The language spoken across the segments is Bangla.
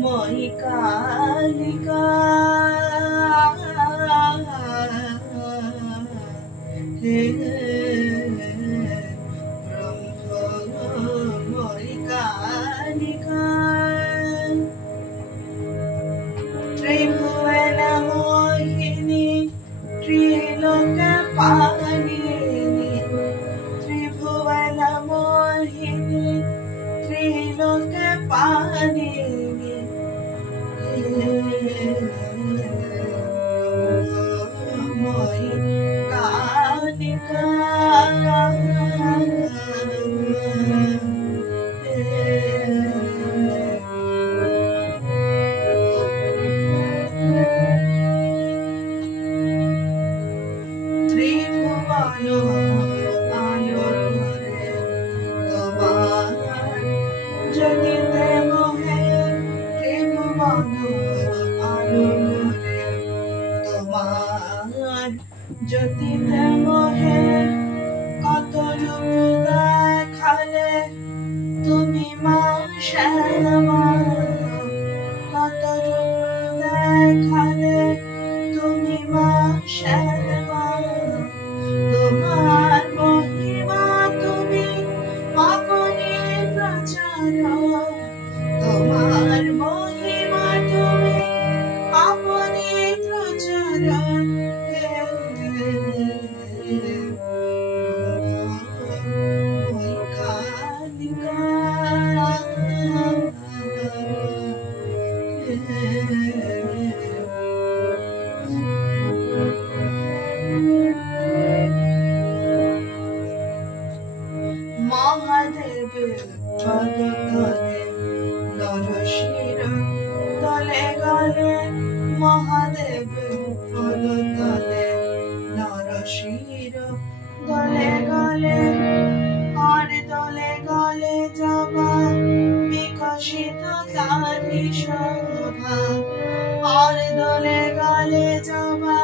মই কালিকা হে ব্রহ্মময়ী কালিকা ত্রিভুবন মোহিনী ত্রিলোক পালিনী ত্রিভুবন মোহিনী ত্রিলোক পালিনী ব্রহ্মময়ী কালিকা ত্রিভুবন আলো করে তোমার জ্যোতিতে মোহে ত্রিভুবন আলো করে তোমার জ্যোতিতে মোহে কত রূপ দেখালে তুমি মা শ্যামা কত রূপ দেখালে তুমি মা শ্যামা তোমার মহিমা তুমি আপনি প্রচার তোমার মহিমা তুমি আপনি প্রচার ব্রহ্মময়ী কালিকা মহাদেব পদতলে নরশির তলে গলে মহাদেব পদতলে নরশির তলে গলে আর তলে গলে জবা বিকশিত তারি শোভা আর দলে গলে জবা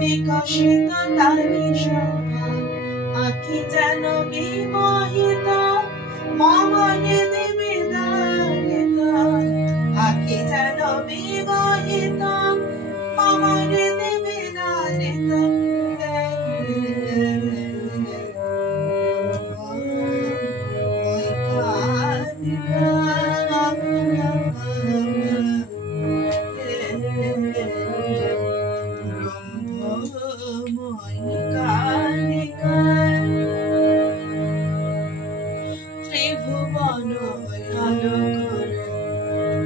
বিকশিত তারি শোভা আখি যেন বিমোহিত মম হৃদি বিদারিত আখি যেন বিমোহিত মম হৃদি বিদারিত ব্রহ্মময়ী কালিকা ব্রহ্মময়ী কালিকা ত্রিভুবন আলো করে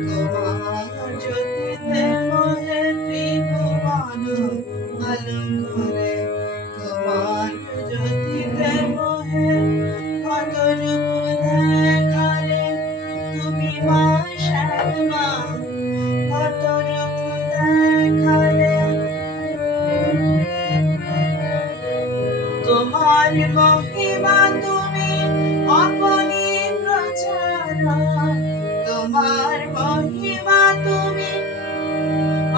তোমার জ্যোতিতে মোহে ত্রিভুবন আলো করে তোমার জ্যোতিতে মোহে কত রূপ দেখালে তুমি মা শ্যামা কত রূপ দেখালে তোমার মহিমা তুমি আপনি প্রচার তোমার মহিমা তুমি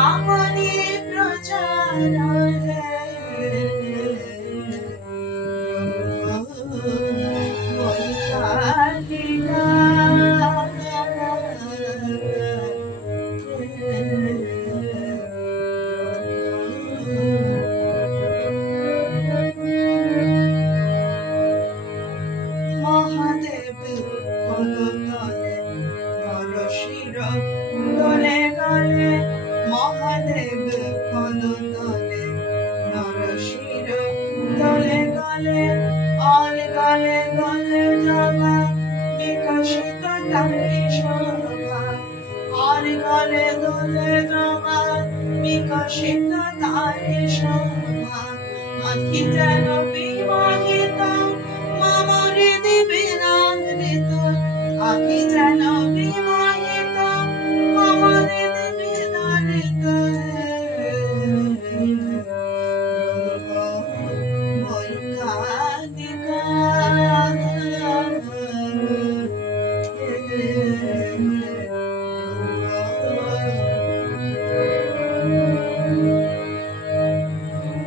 আপনি প্রচার ব্রহ্মময়ী কালিকা মহাদেব পদতলে নরশির তলে গলে মহাদেব পদতলে নরশির তলে গলে আর গলে গলে জবা বিকশিত তারি শোভা আর গলে গলে জবা বিকশিত তারি শোভা আখি যেন বিমোহিত মম হৃদি বিদারিত আখি যেন বিমোহিত মম হৃদি বিদারিত ব্রহ্মময়ী কালিকা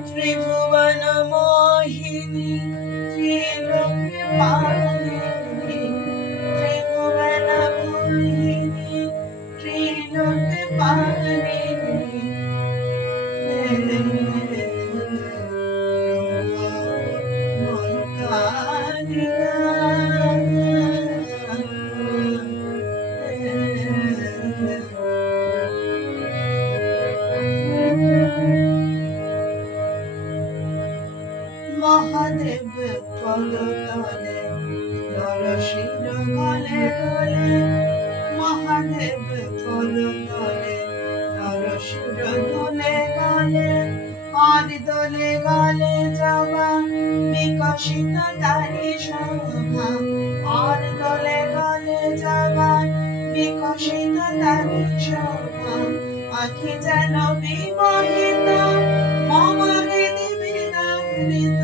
ত্রিভুবন মোহিনী বিকশিত তারি শোভা আর দলে গলে যাবার বিকশিত তারি শোভা আখি যেন বিমোহিত মম হৃদি বিদারিত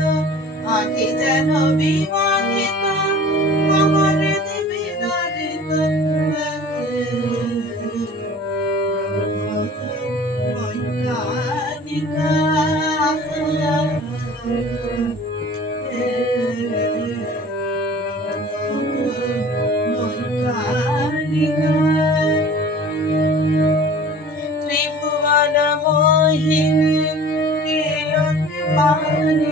আখি যেন বিমোহিত মম হৃদি বিদারিত বৈজ্ঞানিকা ত্রিভুবন মোহিনী প্রিয় কৃপানি